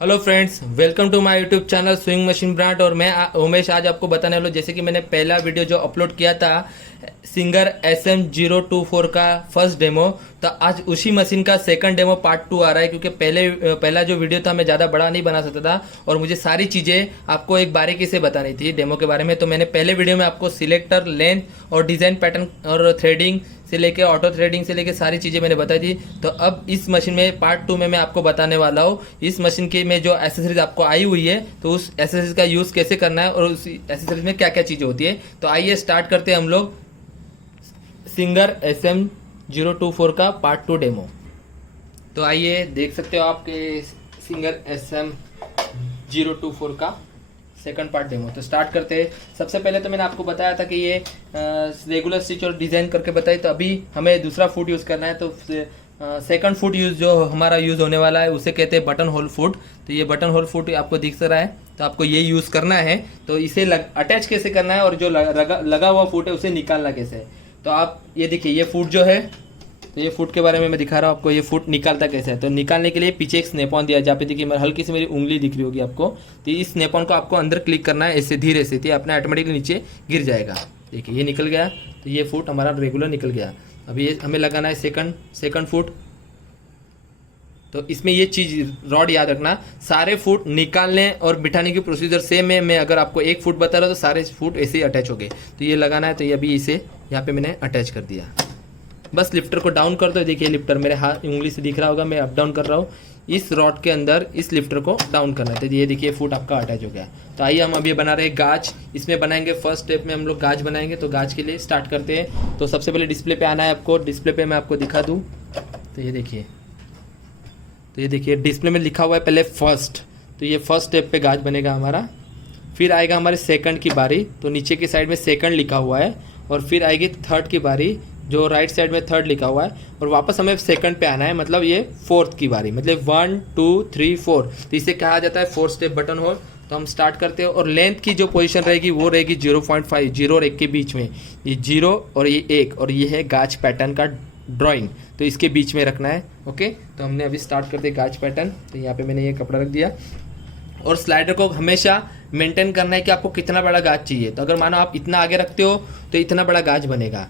Hello friends, welcome to my YouTube channel sewing machine brand. और मैं उमेश आज आपको बताने वाला हूँ। जैसे कि मैंने पहला वीडियो जो अपलोड किया था सिंगर SM024 का फर्स्ट डेमो, तो आज उसी मशीन का सेकंड डेमो पार्ट 2 आ रहा है। क्योंकि पहला जो वीडियो था मैं ज़्यादा बड़ा नहीं बना सकता था और मुझे सारी चीज़ें आपको एक बारीकी से बतानी थी डेमो के बारे में। तो मैंने पहले वीडियो में आपको सिलेक्टर, लेंथ और डिज़ाइन पैटर्न और थ्रेडिंग से लेके ऑटो थ्रेडिंग से लेके सारी चीज़ें मैंने बताई थी। तो अब इस मशीन में पार्ट 2 में मैं आपको बताने वाला हूँ इस मशीन के में जो एसेसरीज आपको आई हुई है, तो उस एसेसरीज का यूज़ कैसे करना है और उस एसेसरीज में क्या क्या चीज़ें होती है। तो आइए स्टार्ट करते हैं हम लोग सिंगर SM024 का पार्ट 2 डेमो। तो आइए देख सकते हो आपके सिंगर SM024 का सेकंड पार्ट डेमो। तो स्टार्ट करते हैं। सबसे पहले तो मैंने आपको बताया था कि ये रेगुलर स्टिच और डिज़ाइन करके बताई। तो अभी हमें दूसरा फुट यूज़ करना है। तो सेकंड फुट यूज़ जो हमारा यूज़ होने वाला है उसे कहते हैं बटन होल फुट। तो ये बटन होल फुट आपको दिख रहा है, तो आपको ये यूज़ करना है। तो इसे अटैच कैसे करना है और जो लगा हुआ फुट है उसे निकालना कैसे है। तो आप ये देखिए, ये फुट जो है, तो ये फुट के बारे में मैं दिखा रहा हूँ आपको। ये फुट निकालता कैसे है। तो निकालने के लिए पीछे एक स्नैप ऑन दिया है, जहाँ पे देखिए हल्की सी मेरी उंगली दिख रही होगी आपको। तो इस स्नैप ऑन को आपको अंदर क्लिक करना है ऐसे धीरे से, तो अपने ऑटोमेटिकली नीचे गिर जाएगा। देखिए ये निकल गया। तो ये फुट हमारा रेगुलर निकल गया। अभी ये हमें लगाना है सेकंड फुट। तो इसमें ये चीज़ रॉड याद रखना, सारे फुट निकालने और बिठाने की प्रोसीजर सेम है। मैं अगर आपको एक फुट बता रहा हूँ तो सारे फुट ऐसे ही अटैच हो गए। तो ये लगाना है। तो ये अभी इसे यहाँ पे मैंने अटैच कर दिया। बस लिफ्टर को डाउन कर दो। देखिए लिफ्टर मेरे हाथ उंगली से दिख रहा होगा, मैं अप डाउन कर रहा हूँ। इस रॉड के अंदर इस लिफ्टर को डाउन करना है। तो ये देखिए फुट आपका अटैच हो गया। तो आइए हम अभी बना रहे हैं गाज। इसमें बनाएंगे फर्स्ट स्टेप में हम लोग गाज बनाएंगे। तो गाज के लिए स्टार्ट करते हैं। तो सबसे पहले डिस्प्ले पे आना है आपको। डिस्प्ले पे मैं आपको दिखा दूँ। तो ये देखिए डिस्प्ले में लिखा हुआ है पहले फर्स्ट। तो ये फर्स्ट स्टेप पे गाज बनेगा हमारा। फिर आएगा हमारे सेकंड की बारी। तो नीचे की साइड में सेकंड लिखा हुआ है। और फिर आएगी थर्ड की बारी, जो राइट साइड में थर्ड लिखा हुआ है। और वापस हमें सेकंड पे आना है, मतलब ये फोर्थ की बारी, मतलब 1 2 3 4। तो इसे कहा जाता है फोर्थ स्टेप बटन होल। तो हम स्टार्ट करते हैं। और लेंथ की जो पोजीशन रहेगी वो रहेगी 0.5, 0 और 1 के बीच में। ये 0 और ये 1, और ये है गाज पैटर्न का ड्राइंग, तो इसके बीच में रखना है। ओके, तो हमने अभी स्टार्ट करते गाज पैटर्न। तो यहाँ पे मैंने ये कपड़ा रख दिया। और स्लाइडर को हमेशा मेंटेन करना है कि आपको कितना बड़ा गाज चाहिए। तो अगर मानो आप इतना आगे रखते हो तो इतना बड़ा गाज बनेगा,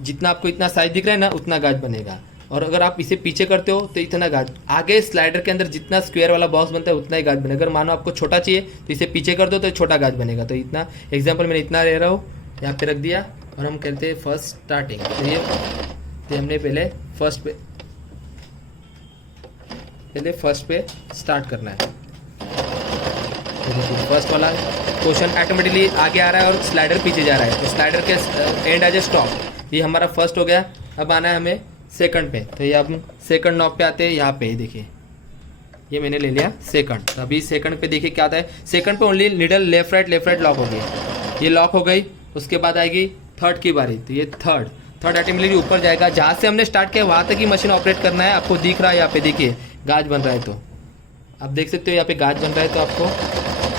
जितना आपको इतना साइज दिख रहा है ना उतना गाज बनेगा। और अगर आप इसे पीछे करते हो तो इतना गाज, आगे स्लाइडर के अंदर जितना स्क्वायर वाला बॉक्स बनता है उतना ही गाज बनेगा। अगर मानो आपको छोटा चाहिए तो इसे पीछे कर दो तो छोटा गाज बनेगा। तो इतना एग्जाम्पल मैंने इतना ले रहा हूँ, यहाँ पे रख दिया। और हम कहते हैं फर्स्ट स्टार्टिंग। तो हमने पहले फर्स्ट पे स्टार्ट करना है। फर्स्ट वाला क्वेश्चन ऑटोमेटिकली आगे आ रहा है और स्लाइडर पीछे जा रहा है। तो स्लाइडर के एंड आ जाए स्टॉप। ये हमारा फर्स्ट हो गया। अब आना है हमें सेकंड पे। तो ये अब सेकंड नॉब पे आते हैं। यहाँ पे देखिए ये मैंने ले लिया सेकंड। तो अभी सेकंड पे देखिए क्या आता है। सेकंड पे only needle left right lock हो गई। ये लॉक हो गई। उसके बाद आएगी थर्ड की बारी। तो ये थर्ड ऑटोमेटिकली ऊपर जाएगा। जहाँ से हमने स्टार्ट किया वहाँ तक ही मशीन ऑपरेट करना है। आपको दिख रहा है यहाँ पे देखिए गाज बन रहा है। तो आप देख सकते हो यहाँ पे गाज बन रहा है। तो आपको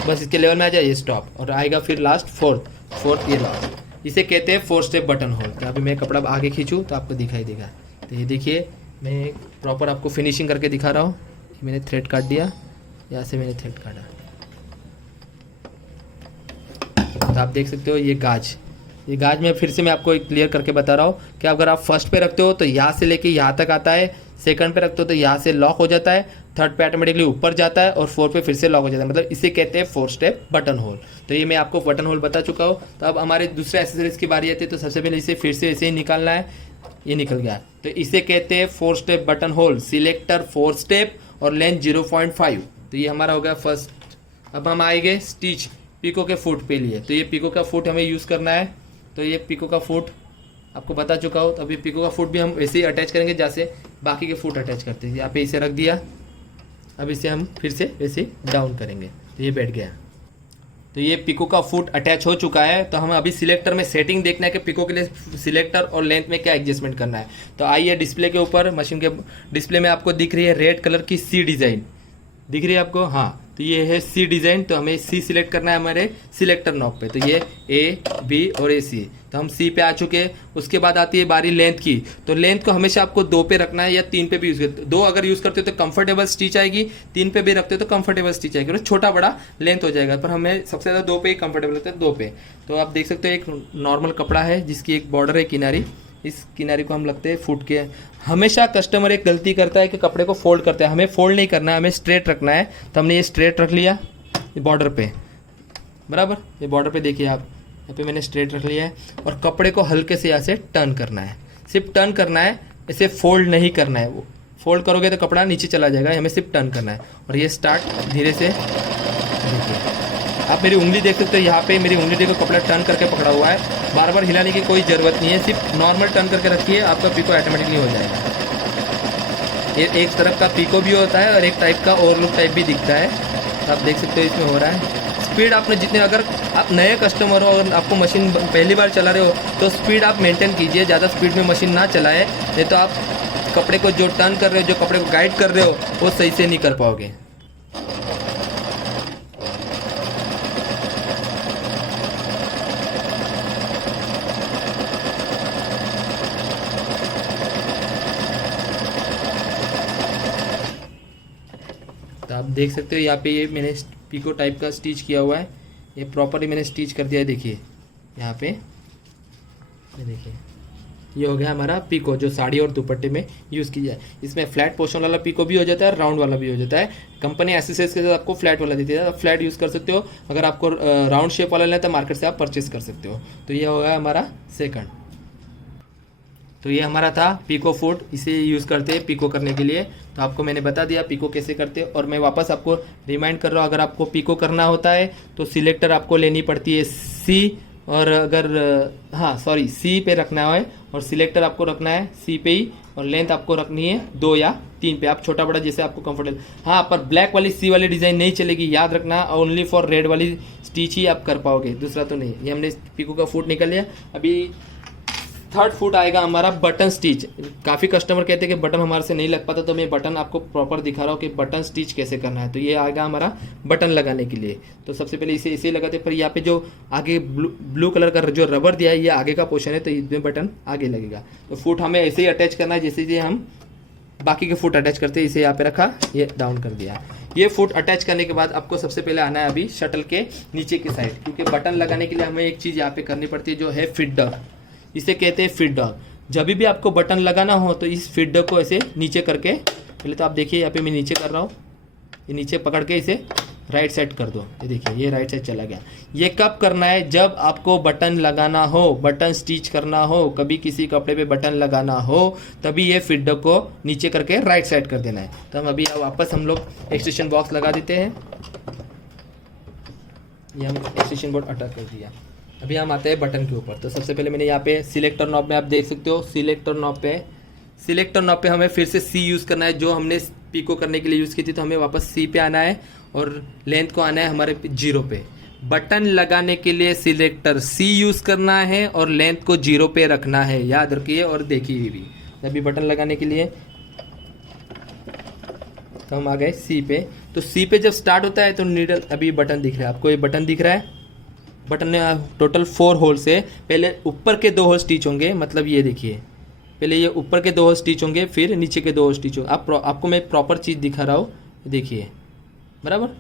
बस इसके लेवल में आ जाए ये स्टॉप, और आएगा फिर लास्ट फोर्थ ये लास्ट। इसे कहते हैं फोर्थ स्टेप बटन होल। तो अभी मैं कपड़ा आगे खींचूँ तो आपको दिखाई देगा। तो ये देखिए मैं प्रॉपर आपको फिनिशिंग करके दिखा रहा हूँ। मैंने थ्रेड काट दिया, यहाँ से मैंने थ्रेड काटा। तो आप देख सकते हो ये गाज में फिर से मैं आपको क्लियर करके बता रहा हूँ कि अगर आप फर्स्ट पे रखते हो तो यहाँ से लेके यहाँ तक आता है। सेकंड पे रखते हो तो यहाँ से लॉक हो जाता है। थर्ड पे ऑटोमेटिकली ऊपर जाता है और फोर्थ पे फिर से लॉक हो जाता है। मतलब इसे कहते हैं फोर्थ स्टेप बटन होल। तो ये मैं आपको बटन होल बता चुका हूँ। तो अब हमारे दूसरे एसेसरीज की बारी आती है। तो सबसे पहले इसे फिर से ऐसे ही निकालना है। ये निकल गया। तो इसे कहते हैं fourth step button whole. Selector fourth step और लेंथ 0.5। तो ये हमारा हो गया फर्स्ट। अब हम आएंगे स्टिच पिको के फुट पे लिए। तो ये पिको का फुट हमें यूज़ करना है। तो ये पिको का फुट आपको बता चुका हूँ। तो अभी पिको का फुट भी हम ऐसे ही अटैच करेंगे जैसे बाकी के फुट अटैच करते हैं। यहाँ पे इसे रख दिया। अब इसे हम फिर से ऐसे डाउन करेंगे। तो ये बैठ गया। तो ये पिको का फुट अटैच हो चुका है। तो हमें अभी सिलेक्टर में सेटिंग देखना है कि पिको के लिए सिलेक्टर और लेंथ में क्या एडजस्टमेंट करना है। तो आइए डिस्प्ले के ऊपर, मशीन के डिस्प्ले में आपको दिख रही है रेड कलर की सी डिज़ाइन दिख रही है आपको। हाँ, तो तो ये है सी डिज़ाइन, तो हमें सी सिलेक्ट करना है हमारे सिलेक्टर नॉब पे। तो ये ए बी और ए सी, तो हम सी पे आ चुके हैं। उसके बाद आती है बारी लेंथ की, तो लेंथ को हमेशा आपको 2 पे रखना है या 3 पे भी यूज़ करते। 2 अगर यूज़ करते हो तो कंफर्टेबल स्टिच आएगी, 3 पे भी रखते हो तो कंफर्टेबल स्टिच आएगी, और छोटा बड़ा लेंथ हो जाएगा, पर हमें सबसे ज़्यादा 2 पे ही कंफर्टेबल लगता है, 2 पे। तो आप देख सकते हो एक नॉर्मल कपड़ा है जिसकी एक बॉर्डर है किनारी, इस किनारी को हम लगते हैं फुट के। हमेशा कस्टमर एक गलती करता है कि कपड़े को फोल्ड करता है, हमें फोल्ड नहीं करना है, हमें स्ट्रेट रखना है। तो हमने ये स्ट्रेट रख लिया बॉर्डर पे, बराबर। ये बॉर्डर पे देखिए आप, यहाँ पे मैंने स्ट्रेट रख लिया है, और कपड़े को हल्के से यहाँ से टर्न करना है, सिर्फ टर्न करना है, इसे फोल्ड नहीं करना है। वो फोल्ड करोगे तो कपड़ा नीचे चला जाएगा, हमें सिर्फ टर्न करना है। और ये स्टार्ट धीरे से, देखिए आप मेरी उंगली देख सकते हो, यहाँ पे मेरी उंगली देखो कपड़ा टर्न करके पकड़ा हुआ है, बार बार हिलाने की कोई ज़रूरत नहीं है, सिर्फ नॉर्मल टर्न करके रखिए, आपका पिको ऑटोमेटिकली हो जाएगा। ये एक तरफ का पिको भी होता है और एक टाइप का ओवरलुक टाइप भी दिखता है, तो आप देख सकते हो इसमें हो रहा है। स्पीड आपने जितने, अगर आप नए कस्टमर हो और आपको मशीन पहली बार चला रहे हो तो स्पीड आप मेंटेन कीजिए, ज़्यादा स्पीड में मशीन ना चलाएं, नहीं तो आप कपड़े को जो टर्न कर रहे हो, जो कपड़े को गाइड कर रहे हो, वो सही से नहीं कर पाओगे। तो आप देख सकते हो यहाँ पे ये मैंने पिको टाइप का स्टिच किया हुआ है, ये प्रॉपरली मैंने स्टिच कर दिया है। देखिए यहाँ पे, ये देखिए ये हो गया हमारा पिको, जो साड़ी और दुपट्टे में यूज़ किया है। इसमें फ्लैट पोर्शन वाला पिको भी हो जाता है, राउंड वाला भी हो जाता है। कंपनी एसएसएस के साथ आपको फ्लैट वाला देती है, आप फ्लैट यूज़ कर सकते हो। अगर आपको राउंड शेप वाला लेना है तो मार्केट से आप परचेस कर सकते हो। तो ये हो गया हमारा सेकंड। तो ये हमारा था पिको फुट, इसे यूज़ करते हैं पिको करने के लिए। तो आपको मैंने बता दिया पिको कैसे करते हैं, और मैं वापस आपको रिमाइंड कर रहा हूँ, अगर आपको पिको करना होता है तो सिलेक्टर आपको लेनी पड़ती है सी, और अगर सी पे रखना है, और सिलेक्टर आपको रखना है सी पे ही, और लेंथ आपको रखनी है 2 या 3 पे, आप छोटा बड़ा जैसे आपको कंफर्टेबल। हाँ, पर ब्लैक वाली सी वाली डिज़ाइन नहीं चलेगी, याद रखना, ओनली फॉर रेड वाली स्टिच ही आप कर पाओगे, दूसरा तो नहीं। ये हमने पिको का फुट निकल लिया। अभी थर्ड फुट आएगा हमारा बटन स्टिच। काफ़ी कस्टमर कहते हैं कि बटन हमारे से नहीं लग पाता, तो मैं बटन आपको प्रॉपर दिखा रहा हूँ कि बटन स्टिच कैसे करना है। तो ये आएगा हमारा बटन लगाने के लिए। तो सबसे पहले इसे लगाते हैं, पर यहाँ पे जो आगे ब्लू कलर का जो रबर दिया है, ये आगे का पोर्शन है, तो इसमें बटन आगे लगेगा। तो फुट हमें ऐसे ही अटैच करना है जैसे हम बाकी के फुट अटैच करते हैं। इसे यहाँ पे रखा, ये डाउन कर दिया। ये फुट अटैच करने के बाद आपको सबसे पहले आना है अभी शटल के नीचे की साइड, क्योंकि बटन लगाने के लिए हमें एक चीज़ यहाँ पे करनी पड़ती है, जो है फिटर। इसे कहते हैं फिट डॉग। जब भी आपको बटन लगाना हो तो इस फिट डॉग को ऐसे नीचे करके, पहले तो आप देखिए यहाँ पे मैं नीचे कर रहा हूँ, ये नीचे पकड़ के इसे राइट साइड कर दो। ये देखिए ये राइट साइड चला गया। ये कब करना है? जब आपको बटन लगाना हो, बटन स्टिच करना हो, कभी किसी कपड़े पे बटन लगाना हो, तभी ये फिट डॉग को नीचे करके राइट साइड कर देना है। तो हम अभी वापस हम लोग एक्सटेंशन बॉक्स लगा देते हैं। ये हम एक्सटेंशन बोर्ड अटैच कर दिया। अभी हम आते हैं बटन के ऊपर। तो सबसे पहले मैंने यहाँ पे सिलेक्टर नॉब में आप देख सकते हो, सिलेक्टर नॉब पे हमें फिर से सी यूज़ करना है, जो हमने पिको करने के लिए यूज़ की थी। तो हमें वापस सी पे आना है और लेंथ को आना है हमारे 0 पे। बटन लगाने के लिए सिलेक्टर सी यूज़ करना है और लेंथ को 0 पे रखना है, याद रखिए और देखिए भी। अभी बटन लगाने के लिए तो हम आ गए सी पे। तो सी पे जब स्टार्ट होता है तो नीडल, अभी बटन दिख रहा है आपको, ये बटन दिख रहा है। बटन में टोटल 4 होल्स है। पहले ऊपर के 2 होल स्टिच होंगे, मतलब ये देखिए, पहले ये ऊपर के 2 होल स्टिच होंगे, फिर नीचे के 2 होल स्टिच होंगे। आपको मैं प्रॉपर चीज़ दिखा रहा हूँ, देखिए बराबर।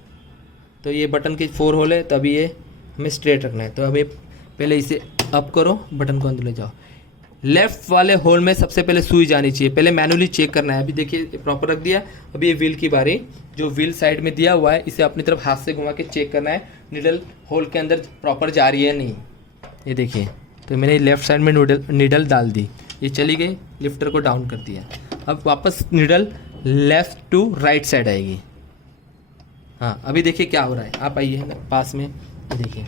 तो ये बटन के 4 होल है, तो अभी ये हमें स्ट्रेट रखना है। तो अभी पहले इसे अप करो, बटन को अंदर ले जाओ। लेफ्ट वाले होल में सबसे पहले सुई जानी चाहिए, पहले मैनुअली चेक करना है। अभी देखिए प्रॉपर रख दिया। अभी ये व्हील की बारी, जो व्हील साइड में दिया हुआ है, इसे अपनी तरफ हाथ से घुमा के चेक करना है नीडल होल के अंदर प्रॉपर जा रही है नहीं। ये देखिए, तो मैंने लेफ्ट साइड में नीडल डाल दी, ये चली गई, लिफ्टर को डाउन कर दिया। अब वापस needle left to right side आएगी। हाँ, अभी देखिए क्या हो रहा है, आप आइए ना पास में। ये देखिए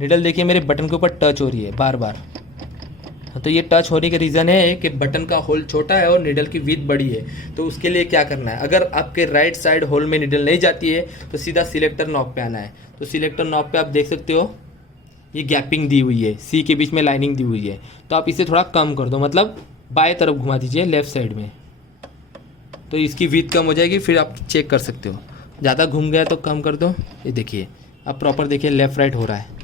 नीडल, देखिए मेरे बटन के ऊपर टच हो रही है बार बार। तो ये टच होने का रीज़न है कि बटन का होल छोटा है और नीडल की विड्थ बड़ी है। तो उसके लिए क्या करना है, अगर आपके राइट साइड होल में नीडल नहीं जाती है तो सीधा सिलेक्टर नॉब पे आना है। तो सिलेक्टर नॉब पे आप देख सकते हो ये गैपिंग दी हुई है, सी के बीच में लाइनिंग दी हुई है। तो आप इसे थोड़ा कम कर दो, मतलब बाएं तरफ घुमा दीजिए लेफ्ट साइड में, तो इसकी विड्थ कम हो जाएगी। फिर आप चेक कर सकते हो। ज़्यादा घूम गया तो कम कर दो। ये देखिए अब प्रॉपर देखिए लेफ़्ट राइट हो रहा है।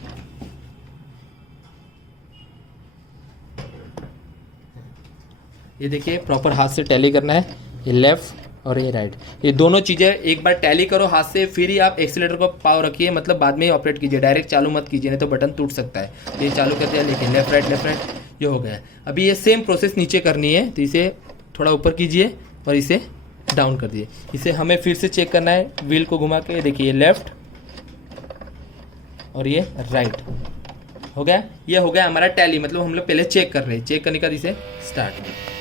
ये देखिए प्रॉपर हाथ से टैली करना है, ये लेफ़्ट और ये राइट, ये दोनों चीज़ें एक बार टैली करो हाथ से, फिर ही आप एक्सीलेटर को पाव रखिए, मतलब बाद में ही ऑपरेट कीजिए, डायरेक्ट चालू मत कीजिए नहीं तो बटन टूट सकता है। ये चालू कर दिया, लेकिन लेफ़्ट राइट ये हो गया। अभी ये सेम प्रोसेस नीचे करनी है, तो इसे थोड़ा ऊपर कीजिए और इसे डाउन कर दिए। इसे हमें फिर से चेक करना है व्हील को घुमा के, देखिए ये लेफ़्ट और ये राइट हो गया। ये हो गया हमारा टैली, मतलब हम लोग पहले चेक कर रहे हैं, चेक करने का इसे स्टार्ट।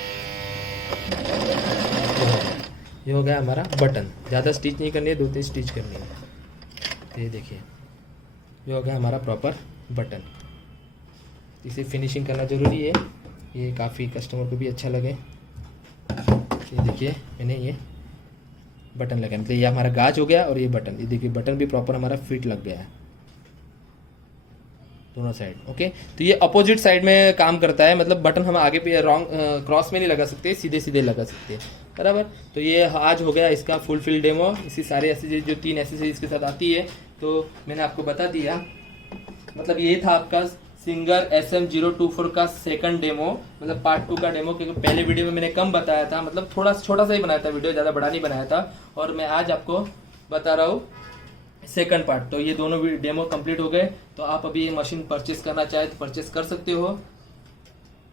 ये हो गया हमारा बटन, ज़्यादा स्टिच नहीं करनी है, 2-3 स्टिच करनी है। ये देखिए ये हो गया हमारा प्रॉपर बटन। इसे फिनिशिंग करना ज़रूरी है, ये काफ़ी कस्टमर को भी अच्छा लगे। ये देखिए मैंने ये बटन लगाया, मतलब ये हमारा गाज हो गया और ये बटन, ये देखिए बटन भी प्रॉपर हमारा फिट लग गया है दोनों साइड। ओके, तो ये अपोजिट साइड में काम करता है, मतलब बटन हम आगे पे रॉन्ग क्रॉस में नहीं लगा सकते, सीधे सीधे लगा सकते हैं, बराबर। तो ये आज हो गया इसका फुलफिल डेमो। इसी सारे एसेसरीज जो 3 एसेसरीज के साथ आती है तो मैंने आपको बता दिया। मतलब ये था आपका सिंगर SM024 का सेकंड डेमो, मतलब पार्ट 2 का डेमो, क्योंकि पहले वीडियो में मैंने कम बताया था, मतलब थोड़ा छोटा सा ही बनाया था वीडियो, ज़्यादा बड़ा नहीं बनाया था। और मैं आज आपको बता रहा हूँ सेकंड पार्ट। तो ये दोनों भी डेमो कंप्लीट हो गए, तो आप अभी ये मशीन परचेस करना चाहे तो परचेस कर सकते हो,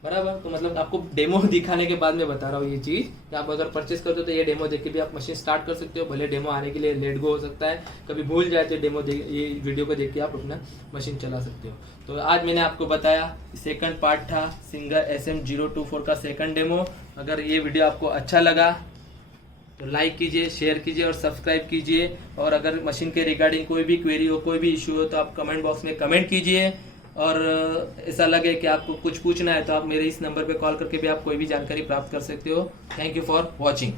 बराबर। तो मतलब आपको डेमो दिखाने के बाद मैं बता रहा हूँ ये चीज़ कि आप अगर परचेस करते हो तो ये डेमो देख के भी आप मशीन स्टार्ट कर सकते हो। भले डेमो आने के लिए लेट गो हो सकता है, कभी भूल जाए तो डेमो ये वीडियो को देख के आप अपना मशीन चला सकते हो। तो आज मैंने आपको बताया सेकंड पार्ट था सिंगर SM024 का सेकंड डेमो। अगर ये वीडियो आपको अच्छा लगा तो लाइक कीजिए, शेयर कीजिए और सब्सक्राइब कीजिए। और अगर मशीन के रिगार्डिंग कोई भी क्वेरी हो, कोई भी इशू हो तो आप कमेंट बॉक्स में कमेंट कीजिए। और ऐसा लगे कि आपको कुछ पूछना है तो आप मेरे इस नंबर पे कॉल करके भी आप कोई भी जानकारी प्राप्त कर सकते हो। Thank you for watching.